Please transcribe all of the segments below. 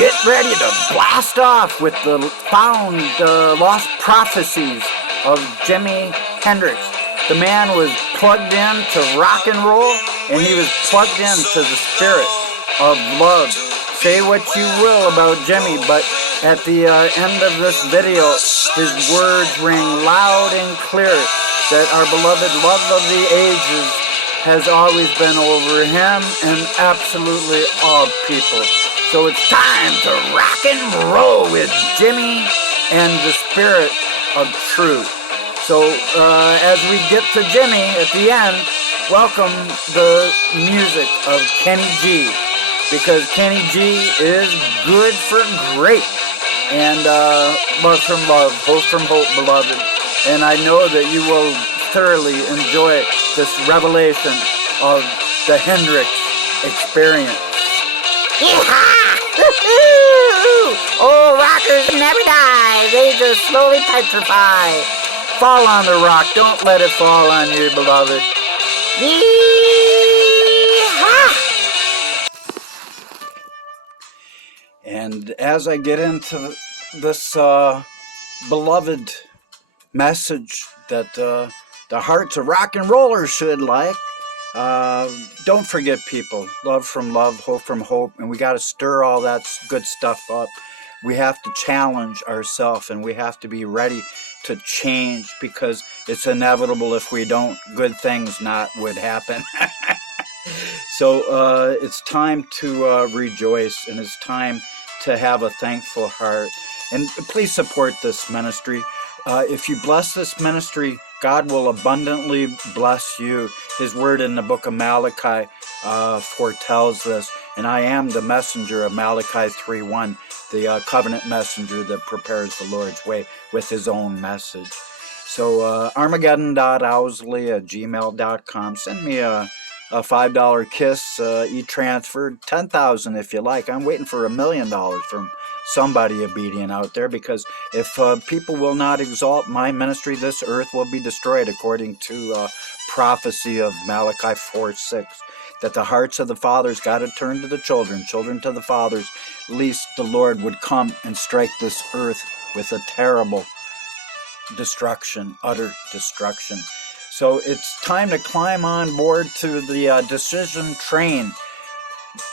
get ready to blast off with the found lost prophecies of Jimi Hendrix. The man was plugged in to rock and roll, and he was plugged into the spirit of love. Say what you will about Jimmy, but at the end of this video, his words ring loud and clear that our beloved love of the ages has always been over him and absolutely all people. So it's time to rock and roll with Jimmy and the spirit of truth. So as we get to Jimmy at the end, welcome the music of Kenny G, because Kenny G is good for great. And love from love, hope from hope, beloved. And I know that you will thoroughly enjoy this revelation of the Hendrix experience. Oh, rockers never die. They just slowly petrify. Fall on the rock. Don't let it fall on you, beloved. And as I get into this beloved message that the hearts of rock and rollers should like, don't forget, people, love from love, hope from hope, and we got to stir all that good stuff up. We have to challenge ourselves, and we have to be ready to change, because it's inevitable. If we don't, good things not would happen. So it's time to rejoice, and it's time to have a thankful heart. And please support this ministry. If you bless this ministry, God will abundantly bless you. His word in the book of Malachi foretells this. And I am the messenger of Malachi 3:1, the covenant messenger that prepares the Lord's way with his own message. So armageddon.owsley@gmail.com. Send me a $5 kiss, e-transfer, 10,000 if you like. I'm waiting for $1 million from somebody obedient out there, because if people will not exalt my ministry, this earth will be destroyed, according to prophecy of Malachi 4:6, that the hearts of the fathers got to turn to the children, children to the fathers, lest the Lord would come and strike this earth with a terrible destruction, utter destruction. So it's time to climb on board to the decision train.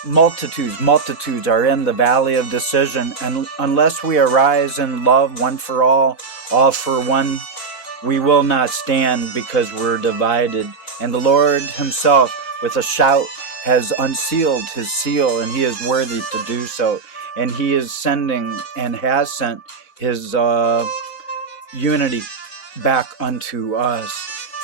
Multitudes are in the valley of decision, and unless we arise in love, one for all for one, we will not stand, because we're divided. And the Lord himself, with a shout, has unsealed his seal, and he is worthy to do so. And he is sending and has sent his unity back unto us.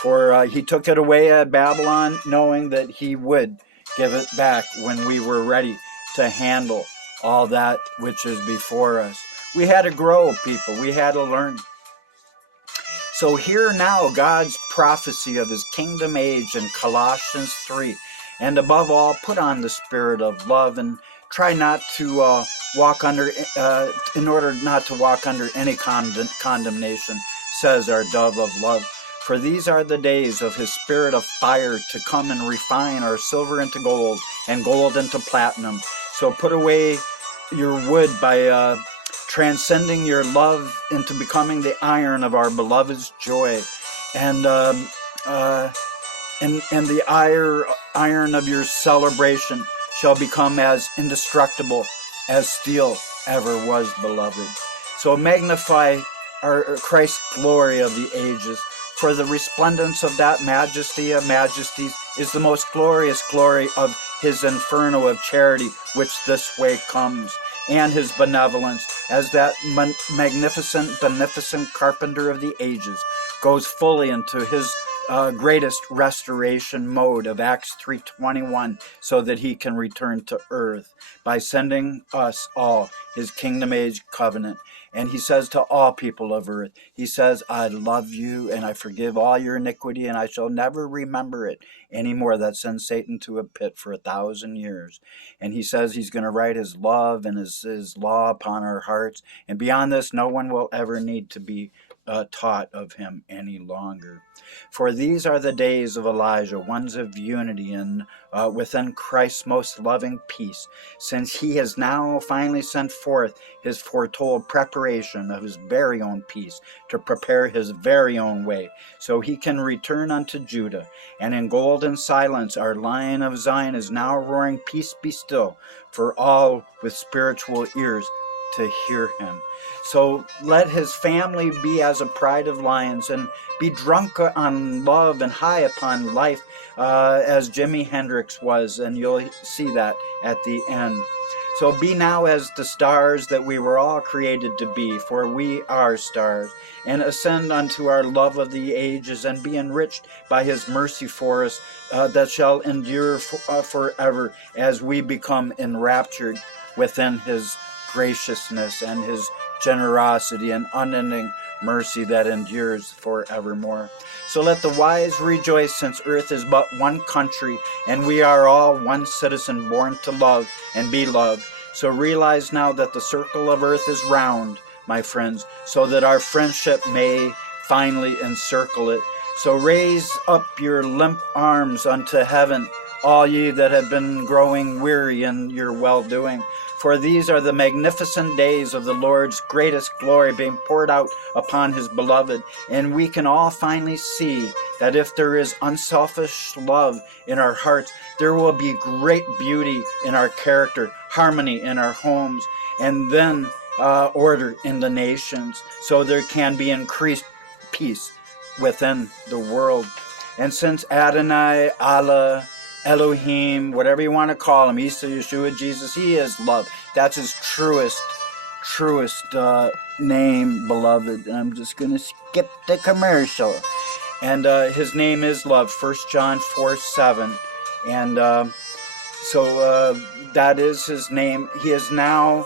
For he took it away at Babylon, knowing that he would give it back when we were ready to handle all that which is before us. We had to grow, people. We had to learn. So hear now God's prophecy of his kingdom age in Colossians 3. And above all, put on the spirit of love, and try not to walk under, in order not to walk under any condemnation, says our dove of love. For these are the days of his spirit of fire, to come and refine our silver into gold and gold into platinum. So put away your wood by transcending your love into becoming the iron of our beloved's joy, and the iron of your celebration shall become as indestructible as steel ever was, beloved. So magnify our Christ's glory of the ages. For the resplendence of that majesty of majesties is the most glorious glory of his inferno of charity, which this way comes, and his benevolence, as that beneficent carpenter of the ages goes fully into his greatest restoration mode of Acts 3:21, so that he can return to earth by sending us all his kingdom age covenant. And he says to all people of earth, he says, I love you, and I forgive all your iniquity, and I shall never remember it anymore. That sends Satan to a pit for 1,000 years. And he says he's going to write his love and his law upon our hearts. And beyond this, no one will ever need to be taught of him any longer. For these are the days of Elijah, ones of unity and within Christ's most loving peace, since he has now finally sent forth his foretold preparation of his very own peace to prepare his very own way, so he can return unto Judah. And in golden silence our Lion of Zion is now roaring, peace be still, for all with spiritual ears to hear him. So let his family be as a pride of lions, and be drunk on love and high upon life, as Jimi Hendrix was, and you'll see that at the end. So be now as the stars that we were all created to be, for we are stars, and ascend unto our love of the ages, and be enriched by his mercy for us, that shall endure forever, as we become enraptured within his graciousness and his generosity and unending mercy that endures forevermore. So let the wise rejoice, since earth is but one country, and we are all one citizen born to love and be loved. So realize now that the circle of earth is round, my friends, so that our friendship may finally encircle it. So raise up your limp arms unto heaven, all ye that have been growing weary in your well-doing. For these are the magnificent days of the Lord's greatest glory being poured out upon his beloved. And we can all finally see that if there is unselfish love in our hearts, there will be great beauty in our character, harmony in our homes, and then order in the nations. So there can be increased peace within the world. And since Adonai, Allah, Elohim, whatever you want to call him, Isa, Yeshua, Jesus, he is love. That's his truest name, beloved. And I'm just going to skip the commercial. And his name is love, 1 John 4:7. And so that is his name. He is now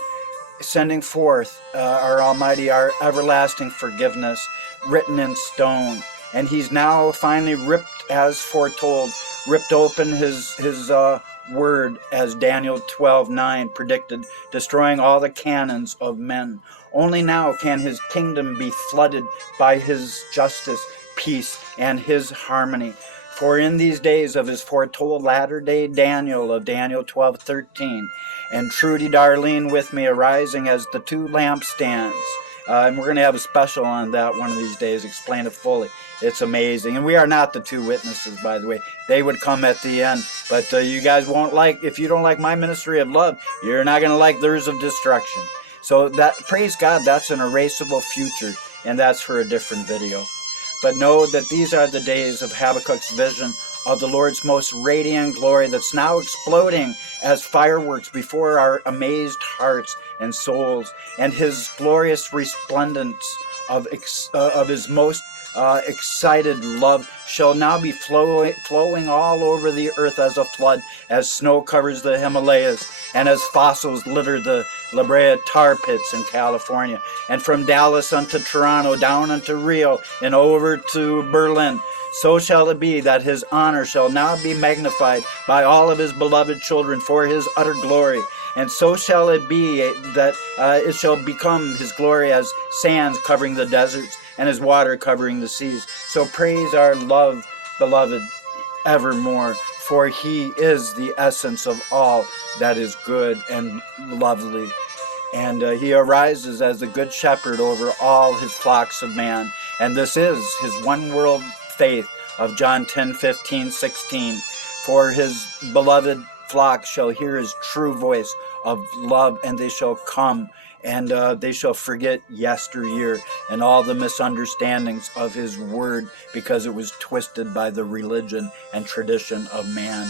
sending forth our Almighty, our everlasting forgiveness, written in stone. And he's now finally ripped, as foretold, ripped open his word, as Daniel 12:9 predicted, destroying all the cannons of men. Only now can his kingdom be flooded by his justice, peace, and his harmony. For in these days of his foretold latter-day Daniel, of Daniel 12:13, and Trudy Darlene with me arising as the two lampstands. And we're going to have a special on that one of these days, explain it fully. It's amazing. And we are not the two witnesses, by the way. They would come at the end. But you guys won't like, if you don't like my ministry of love, you're not going to like theirs of destruction. So that, praise God, that's an erasable future. And that's for a different video. But know that these are the days of Habakkuk's vision of the Lord's most radiant glory that's now exploding as fireworks before our amazed hearts and souls, and his glorious resplendence of his most excited love shall now be flowing all over the earth as a flood, as snow covers the Himalayas, and as fossils litter the La Brea tar pits in California, and from Dallas unto Toronto, down unto Rio, and over to Berlin. So shall it be that his honor shall now be magnified by all of his beloved children for his utter glory. And so shall it be that it shall become his glory as sands covering the deserts and his water covering the seas. So praise our love, beloved, evermore, for he is the essence of all that is good and lovely. And he arises as the good shepherd over all his flocks of man. And this is his one world faith of John 10:15-16. For his beloved flock shall hear his true voice of love, and they shall come, and they shall forget yesteryear and all the misunderstandings of his word, because it was twisted by the religion and tradition of man.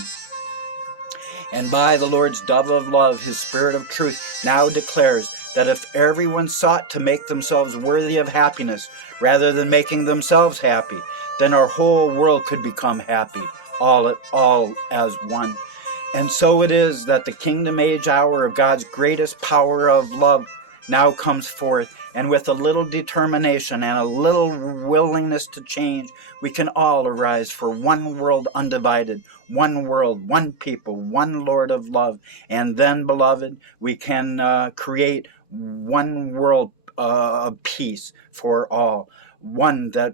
And by the Lord's dove of love, his spirit of truth now declares that if everyone sought to make themselves worthy of happiness rather than making themselves happy, then our whole world could become happy, all as one. And so it is that the kingdom age hour of God's greatest power of love now comes forth, and with a little determination and a little willingness to change, we can all arise for one world undivided, one world, one people, one Lord of love. And then, beloved, we can create one world of peace for all. one that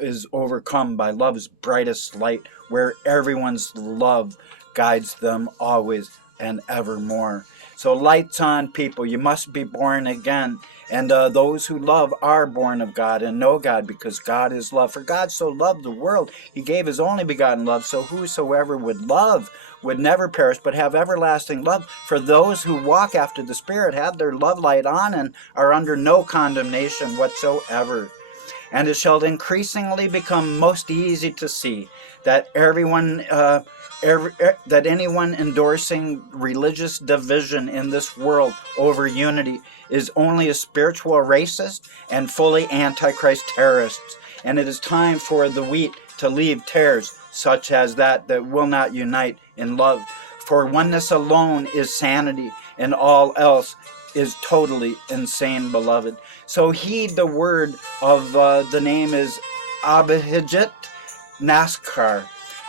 is overcome by love's brightest light, where everyone's love guides them always and evermore. So lights on, people. You must be born again. And those who love are born of God and know God, because God is love. For God so loved the world, he gave his only begotten love, so whosoever would love would never perish, but have everlasting love. For those who walk after the Spirit have their love light on and are under no condemnation whatsoever. And it shall increasingly become most easy to see that that anyone endorsing religious division in this world over unity is only a spiritual racist and fully antichrist terrorist. And it is time for the wheat to leave tares such as that will not unite in love. For oneness alone is sanity, and all else is totally insane, beloved. So heed the word of the name is Abhijit Naskar,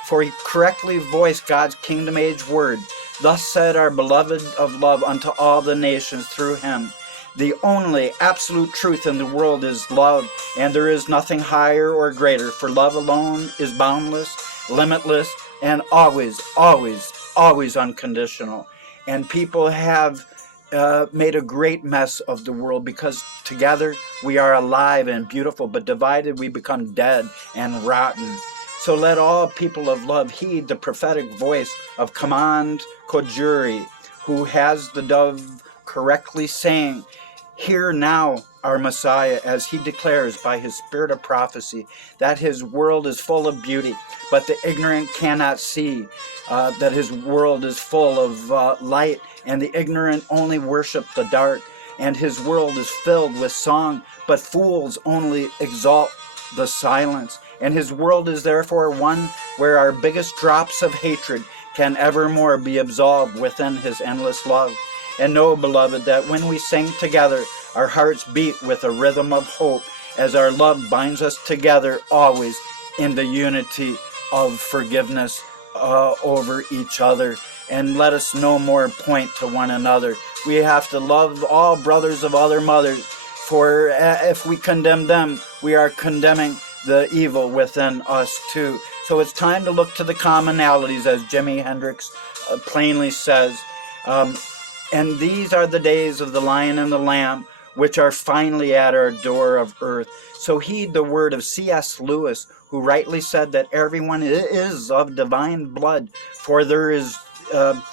for he correctly voiced God's kingdom age word. Thus said our beloved of love unto all the nations through him. The only absolute truth in the world is love, and there is nothing higher or greater, for love alone is boundless, limitless, and always, always, always unconditional. And people have made a great mess of the world, because together we are alive and beautiful, but divided we become dead and rotten. So let all people of love heed the prophetic voice of Command Kojuri, who has the dove correctly saying, "Hear now our Messiah, as he declares by his spirit of prophecy that his world is full of beauty, but the ignorant cannot see that his world is full of light, and the ignorant only worship the dark, and his world is filled with song, but fools only exalt the silence. And his world is therefore one where our biggest drops of hatred can evermore be absolved within his endless love. And know, beloved, that when we sing together, our hearts beat with a rhythm of hope, as our love binds us together always in the unity of forgiveness over each other. And let us no more point to one another. We have to love all brothers of other mothers, for if we condemn them, we are condemning the evil within us too. So it's time to look to the commonalities, as Jimi Hendrix plainly says. And these are the days of the Lion and the Lamb, which are finally at our door of earth. So heed the word of C.S. Lewis, who rightly said that everyone is of divine blood, for there is the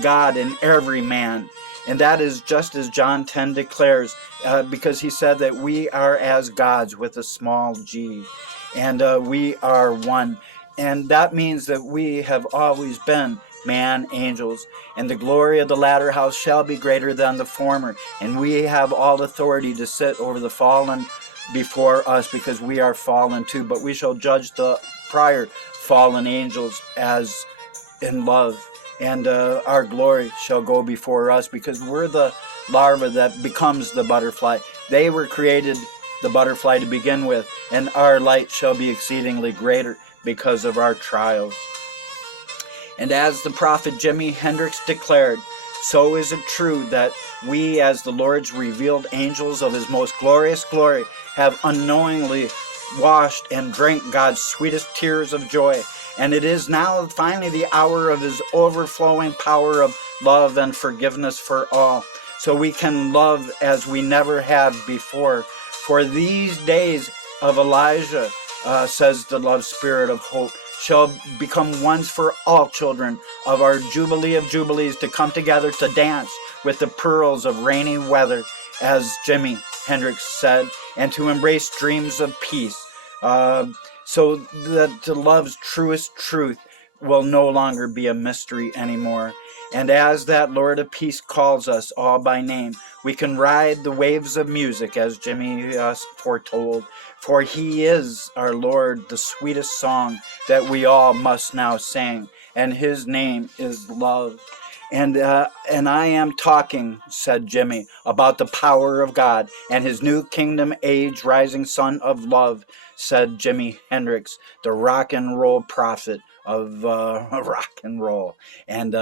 God in every man. And that is just as John 10 declares, because he said that we are as gods with a small g, and we are one. And that means that we have always been man, angels, and the glory of the latter house shall be greater than the former. And we have all authority to sit over the fallen before us, because we are fallen too. But we shall judge the prior fallen angels as in love. And our glory shall go before us, because we're the larva that becomes the butterfly. They were created the butterfly to begin with, and our light shall be exceedingly greater because of our trials. And as the prophet Jimi Hendrix declared, so is it true that we, as the Lord's revealed angels of his most glorious glory, have unknowingly washed and drank God's sweetest tears of joy. And it is now finally the hour of his overflowing power of love and forgiveness for all, so we can love as we never have before. For these days of Elijah, says the love spirit of hope, shall become ones for all children of our Jubilee of Jubilees, to come together to dance with the pearls of rainy weather, as Jimi Hendrix said, and to embrace dreams of peace. So that the love's truest truth will no longer be a mystery anymore. And as that Lord of Peace calls us all by name, we can ride the waves of music, as Jimi foretold. For he is our Lord, the sweetest song that we all must now sing, and his name is love. And I am talking, said Jimi, about the power of God and his new kingdom age rising son of love, said Jimi Hendrix, the rock and roll prophet of rock and roll. And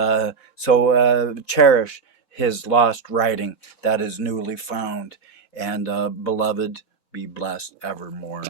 so cherish his lost writing that is newly found. And beloved, be blessed evermore.